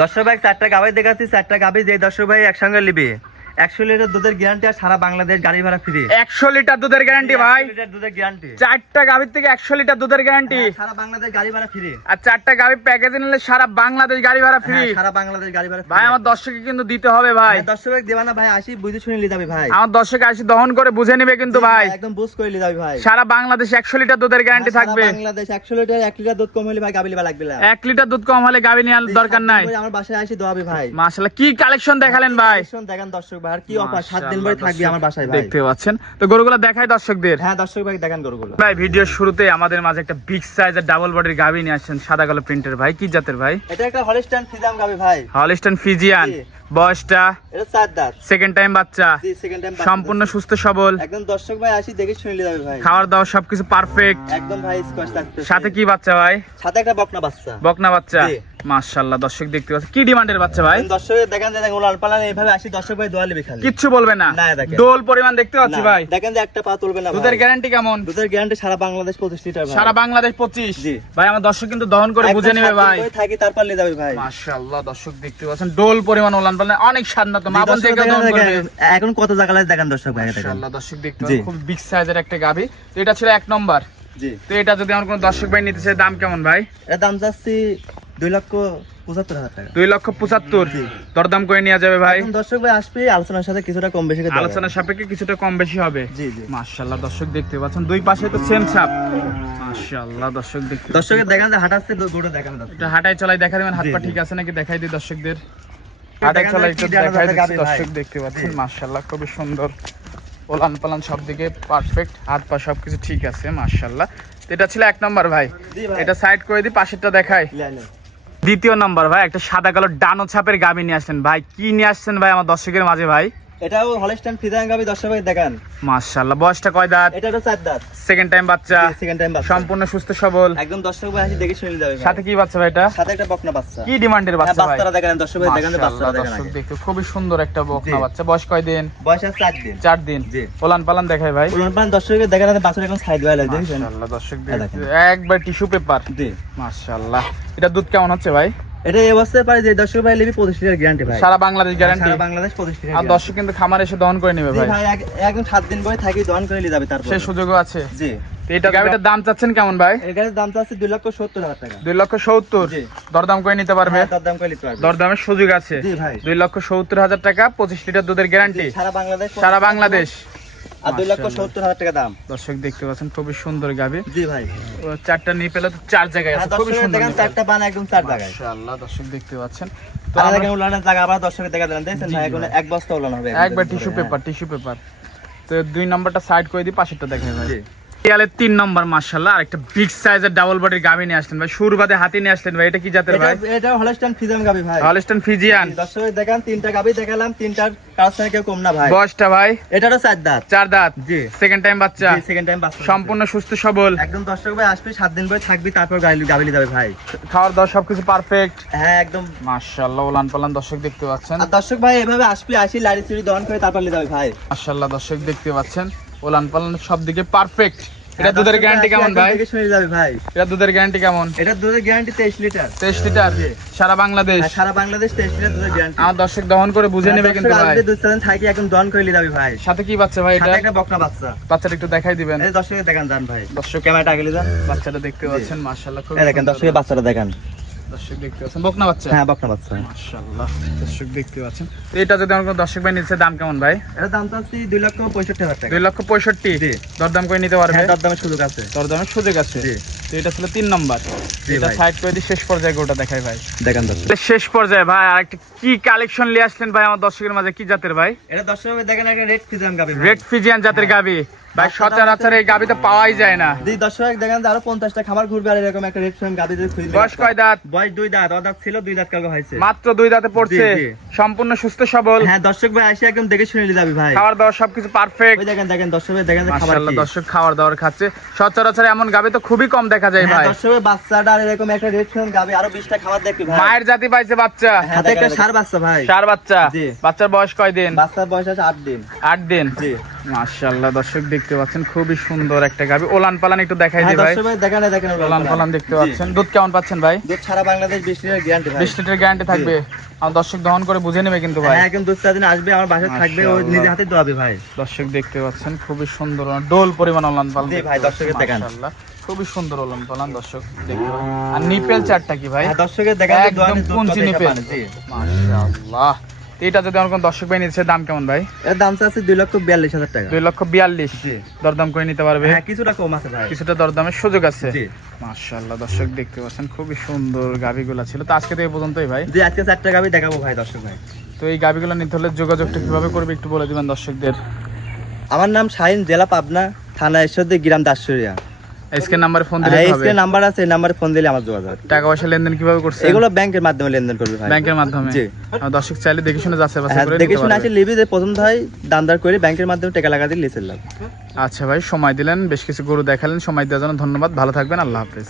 দর্শক ভাই চারটা গাভি দেখাচ্ছি চারটা গাভি যে দর্শক ভাই একসঙ্গে নিবে। একশো লিটার দুধের গ্যারান্টি আর সারা বাংলাদেশ গাড়ি ভাড়া ফ্রি একশো লিটার দুধের গ্যারান্টি ভাই। লিটার দুধের গ্যারান্টি চারটা গাভীর থেকে একশো লিটার দুধের গ্যারান্টি সারা বাংলাদেশ গাড়ি ভাড়া ফ্রি আর চারটা প্যাকেজে নিলে সারা বাংলাদেশ গাড়ি ভাড়া ফ্রি সারা বাংলাদেশ গাড়ি ভাড়া ভাই আমার দর্শকে কিন্তু দিতে হবে ভাই। হ্যাঁ, দর্শক দেবা না ভাই আসি বুঝে শুনে নিয়ে যাবে ভাই। আমার দর্শক আসি দহন করে বুঝে নিবে কিন্তু ভাই একদম বুঝ করে নিয়ে যাবে ভাই। সারা বাংলাদেশ একশো লিটার দুধের গ্যারান্টি থাকবে। বাংলাদেশ একশো লিটার এক লিটার দুধ কম হলে ভাই গাবি লিবা লাগবে না। এক লিটার দুধ কম হলে গাভী নেওয়ার দরকার নাই। আমার বাসায় আসি দোয়াবি ভাই। মাশাআল্লাহ কি কালেকশন দেখালেন ভাই। Collection দেখেন দর্শক ভাই আর কি অফার? সাত দিন পরে থাকবে আমার বাসায় ভাই। দেখতে পাচ্ছেন? তো গরুগুলো দেখাই দর্শকদের। হ্যাঁ দর্শক ভাই দেখেন গরুগুলো। ভাই ভিডিওর শুরুতে আমাদের মাঝে একটা বিগ সাইজের ডাবল বডির গাভী নিয়ে আসছেন সাদা কালো প্রিন্টের ভাই কি জাতের ভাই? এটা একটা হলিস্টান ফিজাম গাবি ভাই। Holstein Friesian. বয়সটা? এটা চার দাঁত সেকেন্ড টাইম বাচ্চা। জি সেকেন্ড টাইম সম্পূর্ণ সুস্থ সবল। একদম দর্শক ভাই আসি দেখে শুনে যাবে ভাই। খাওয়ার দাওয়া সবকিছু পারফেক্ট একদম ভাই স্কোয়াশ থাকতে সাথে কি বাচ্চা ভাই? সাথে একটা বকনা বাচ্চা। বকনা বাচ্চা। জি। মাশাআল্লাহ দর্শক দেখতে পাচ্ছেন কি ডিমান্ডের বাচ্চা ভাই? দর্শক দেখেন যে দেখেন উলাল পালান এইভাবে আসি দর্শক ভাই দোয়া লিবি খালি। কিচ্ছু বলবে না। দোল পরিমাণ দেখতে পাচ্ছি ভাই। দেখেন যে একটা পা তুলবে না দুধের গ্যারান্টি কেমন? দুধের গ্যারান্টি সারা বাংলাদেশ পঁচিশ লিটার ভাই। সারা বাংলাদেশ জি। ভাই আমার দর্শক কিন্তু দহন করে বুঝে নেবে ভাই। থাকি তারপর নিয়ে যাবে ভাই। মাশাআল্লাহ দর্শক দেখতে পাচ্ছেন ডোল পরিমাণ ওলান অনেক শান্ত মা বোন দর্শক থেকে এখন কত জায়গা লাগে দেখেন দর্শক ভাই মাশাআল্লাহ দর্শক দেখতে পাচ্ছেন খুব বিগ সাইজের একটা গাভী। তো এটা ছিল এক নম্বর। জি। তো এটা যদি আমার কোনো দর্শক ভাই নিতে চায় দাম কেমন ভাই? এর দাম যাচ্ছি দুই লক্ষ পঁচাত্তর হাজার টাকা। দুই লক্ষ পঁচাত্তর। দরদাম করে নেওয়া যাবে ভাই। দর্শক ভাই আসবে আলোচনার সাথে কিছুটা কম বেশি আলোচনার সাপেক্ষে কিছুটা কম বেশি হবে। জি জি। মাশাআল্লাহ দর্শক দেখতে পাচ্ছেন দুই পাশে তো সেম ছাপ মাশাআল্লাহ দর্শক দেখতে দর্শকের দেখান যে হাঁটাচ্ছে গরু দেখান এটা হাঁটাই চলাই দেখা দেবেন হাত পা ঠিক আছে নাকি দেখাই দিই দর্শকদের। হাঁটাই চলাই একটু দেখাই দিচ্ছি দর্শক দেখতে পাচ্ছেন। মাশাআল্লাহ খুবই সুন্দর। ওলান পালান সব দিকে পারফেক্ট হাত পা সবকিছু ঠিক আছে মাশাআল্লাহ। এটা ছিল এক নম্বর ভাই। এটা সাইড করে দিই পাশেরটা দেখাই। লে। দ্বিতীয় নম্বর, ভাই। একটা সাদা কালো ডানো ছাপের গামি নিয়ে আসলেন। ভাই, কি নিয়ে আসছেন ভাই আমার দর্শকের মাঝে, ভাই? এটাও হলস্টাইন ফিদাং গাবি দর্শক ভাই দেখান। মাশাআল্লাহ বয়সটা কয় দাঁত? এটা হলো চার দাঁত। সেকেন্ড টাইম বাচ্চা? সেকেন্ড টাইম বাচ্চা। সম্পূর্ণ সুস্থ সবল? একদম দর্শক ভাই আসি দেখে শুনে যাবে সাথে কি বাচ্চা ভাই এটা? সাথে একটা বকনা বাচ্চা। কি ডিমান্ডের হ্যাঁ, বাচ্চা ভাই? বাচ্চারা দেখেন দর্শক ভাই দেখেন বাচ্চারা দেখেন দর্শক দেখতে খুবই সুন্দর একটা বকনা বাচ্চা। বয়স কয় দিন? বয়স আছে চার দিন। চার দিন? জি। পোলান পালান দেখাই ভাই। উলান পালান দর্শকের দেখেন যে বাচ্চারা এখন সাইড ভাই লাগে মাশাআল্লাহ দর্শক হ্যাঁ, দেখতে একবার টিস্যু পেপার। জি। মাশাআল্লাহ। এটা দুধ কেমন হচ্ছে ভাই? এটা এই অবস্থায় পারে যে দর্শক ভাই লিবি পঁচিশ লিটার গ্যারান্টি ভাই। সারা বাংলাদেশ গ্যারান্টি সারা বাংলাদেশ পঁচিশ লিটার আর দর্শক কিন্তু খামার এসে দহন করে নেবে ভাই। ভাই একদম সাত দিন পরে থাকি দহন করে নিয়ে যাবে তারপর। সেই সুযোগও আছে। জি। এটা গাড়িটার দাম চাচ্ছেন কেমন ভাই? দাম আছে দুই লক্ষ সত্তর হাজার টাকা। দুই লক্ষ সত্তর? দরদাম করে নিতে পারবে? হ্যাঁ, দরদাম করে নিতে পারবে। দরদামের সুযোগ আছে। জি ভাই। দুই লক্ষ সত্তর হাজার টাকা পঁচিশ লিটার দুধের গ্যারান্টি সারা বাংলাদেশ সারা বাংলাদেশ। আর দুই লক্ষ সত্তর হাজার টাকা দাম। দর্শক দেখতে পাচ্ছেন খুবই সুন্দর গাবি। জি ভাই। চারটা নিয়ে পেলে তো চার জায়গায় আছে খুবই সুন্দর দেখেন চারটা একদম চার জায়গায়। দর্শক দেখতে পাচ্ছেন। তো আমরা দেখেন উলানের জায়গা আবার দর্শকের দেখা দিলেন দেখছেন? জি, ভাই এখন এক বস্তা উলান হবে। একবার টিস্যু পেপার টিস্যু পেপার। তো দুই নাম্বারটা সাইড করে দিই পাশেরটা দেখেন ভাই। জি। তিন নম্বর মাশাআল্লাহ। আর একটা বিগ সাইজের ডাবল বডির গাবি নিয়ে আসলেন ভাই। সুর বাদে হাতি নিয়ে আসলেন ভাই। এটা কি জাতের ভাই? এটা হলস্টাইন ফিজাম গাবি ভাই। হলস্টন ফিজিয়ান দর্শকের দেখেন তিনটা গাবি দেখালাম। তিনটার কাজ থেকে কেউ কম না ভাই। বয়সটা ভাই? এটারও চার দাঁত। চার দাঁত। জি। সেকেন্ড টাইম বাচ্চা। সেকেন্ড টাইম বাচ্চা। সম্পূর্ণ সুস্থ সবল। একদম দর্শক ভাই আসবি সাত দিন পরে থাকবি তারপর গাবি নিয়ে যাবে ভাই। খাওয়ার দাওয়ার সবকিছু পারফেক্ট হ্যাঁ একদম। মাশাআল্লাহ ওলান পালান দর্শক দেখতে পাচ্ছেন। আর দর্শক ভাই এভাবে আসবি আসি লাড়ি চুরি দহন করে তারপর নিয়ে যাবে ভাই। মাশাআল্লাহ দর্শক দেখতে পাচ্ছেন। ওলান পালান সব দিকে পারফেক্ট এটা দুধের গ্যারান্টি কেমন ভাই? যাবে ভাই। এটা দুধের গ্যারান্টি কেমন? এটা দুধের গ্যারান্টি তেইশ লিটার। তেইশ লিটার? সারা বাংলাদেশ? সারা বাংলাদেশ তেইশ লিটার দুধের গ্যারান্টি আমার দর্শক দহন করে বুঝে নেবে কিন্তু ভাই। দুধ চালান থাকি এখন দহন করে যাবে ভাই। সাথে কি বাচ্চা ভাই এটা? একটা বকনা বাচ্চা। বাচ্চাটা একটু দেখাই দিবেন। এই দর্শকের দেখান যান ভাই। দর্শক ক্যামেরাটা আগে নিয়ে যান। বাচ্চাটা দেখতে পাচ্ছেন মাশাআল্লাহ খুব দেখেন দর্শকের বাচ্চাটা দেখান। দর্শক দেখতে পাচ্ছেন। বকনা বাচ্চা? হ্যাঁ বকনা বাচ্চা। মাশাআল্লাহ দর্শক দেখতে পাচ্ছেন। তো এটা যদি আমার কোনো দর্শক ভাই নিচ্ছে দাম কেমন ভাই? এটার দাম চাচ্ছি দুই লক্ষ পঁয়ষট্টি হাজার টাকা। দুই লক্ষ পঁয়ষট্টি? জি। দরদাম করে নিতে পারবে? হ্যাঁ দরদামের সুযোগ আছে। দরদামের সুযোগ আছে। জি। তো এটা ছিল তিন নম্বর। এটা সাইড করে শেষ পর্যায়ে দেখাই ভাই। দেখান দর্শক। শেষ পর্যায়ে ভাই আর একটা কি কালেকশন নিয়ে আসলেন ভাই আমার দর্শকের মাঝে? কি জাতের ভাই? এটা দর্শক দেখেন একটা রেড ফিজাম গাবি রেড ফিজিয়ান জাতের গাবি। ভাই সচরাচর এই গাবি তো পাওয়াই যায় না। দর্শক দেখেন আরও ঘুরবে আর এরকম একটা গাবি যদি খুঁজে বয়স কয় দাঁত? বয়স দুই দাঁত অদাঁত ছিল দুই দাঁত কালকে হয়েছে। মাত্র দুই দাঁতে পড়ছে। সম্পূর্ণ সুস্থ সবল। হ্যাঁ দর্শক ভাই আসি একদম দেখে শুনে যাবি ভাই। খাবার সবকিছু পারফেক্ট দেখেন দেখেন দর্শক ভাই দেখেন খাবার মাশাআল্লাহ দর্শক খাবার দাবার খাচ্ছে। সচরাচর এমন গাবি তো খুবই কম দেখা যায় হ্যাঁ ভাই। দর্শক ভাই বাচ্চাটা আর এরকম একটা ফিজাম গাবি আরও বিশটা খাবার দেখবি ভাই। মায়ের জাতি পাইছে বাচ্চা। হাতে একটা সার বাচ্চা ভাই। সার বাচ্চা। বাচ্চার বয়স কয় দিন? বাচ্চার বয়স আছে আট দিন। আট দিন। জি। মাশাআল্লাহ দর্শক দেখতে পাচ্ছেন খুবই সুন্দর একটা গাবি। ওলান পালান একটু দেখাই হ্যাঁ দিই ভাই। ভাই দেখেন দেখেন ওলান পালান দেখতে পাচ্ছেন। দুধ কেমন পাচ্ছেন ভাই? দুধ সারা বাংলাদেশ বিশ লিটার গ্যারান্টি ভাই বিশ লিটার গ্যারান্টি থাকবে। আর দর্শক দহন করে বুঝে নেবে কিন্তু ভাই। হ্যাঁ দুধ চার দিন আসবে আমার বাসায় থাকবে ও নিজে হাতে দোয়াবে ভাই। দর্শক দেখতে পাচ্ছেন খুবই সুন্দর ডোল পরিমাণ ওলান পালান ভাই, দর্শকের দেখান। মাশাআল্লাহ। খুবই সুন্দর ওলান পালান দর্শক দেখতে আর নিপেল চারটা কি ভাই? হ্যাঁ দর্শকের দেখেন একদম কুঞ্চি কত নিপেল। মাশাআল্লাহ। তো এটা যদি আমার কোনো দর্শক ভাই নিচ্ছে দাম কেমন ভাই? এর দাম আছে দুই লক্ষ বিয়াল্লিশ হাজার টাকা। দুই লক্ষ বিয়াল্লিশ। জি। দরদাম করে নিতে পারবে। হ্যাঁ কিছুটা কম আছে ভাই। কিছুটা দরদামের সুযোগ আছে। জি। মাশাআল্লাহ দর্শক দেখতে পাচ্ছেন খুবই সুন্দর গাভিগুলা ছিল। তো আজকে থেকে পর্যন্তই ভাই। জি আজকে চারটা গাবি দেখাবো ভাই দর্শক ভাই। তো এই গাভিগুলো নিতে হলে যোগাযোগটা কীভাবে করবে একটু বলে দিবেন দর্শকদের। আমার নাম শাহিন জেলা পাবনা থানা ঈশ্বরদী গ্রাম দাসুরিয়া। এসকে নাম্বারে ফোন দিলে হ্যাঁ হবে এসকে নাম্বার আছে নাম্বারে ফোন দিলে আমার যোগাযোগ। টাকা পয়সা লেনদেন কীভাবে করছে এগুলো ব্যাংকের মাধ্যমে লেনদেন করবে ভাই। ব্যাংকের মাধ্যমে? জি। দর্শক চাইলে দেখে শুনে যাচ্ছে হ্যাঁ করে দেখে শুনে। লিবি যে প্রথম ভাই দামদার করে ব্যাংকের মাধ্যমে টাকা লাগা দিয়ে লাভ। আচ্ছা ভাই সময় দিলেন বেশ কিছু গরু দেখালেন সময় দেওয়ার জন্য ধন্যবাদ ভালো থাকবেন আল্লাহ হাফেজ।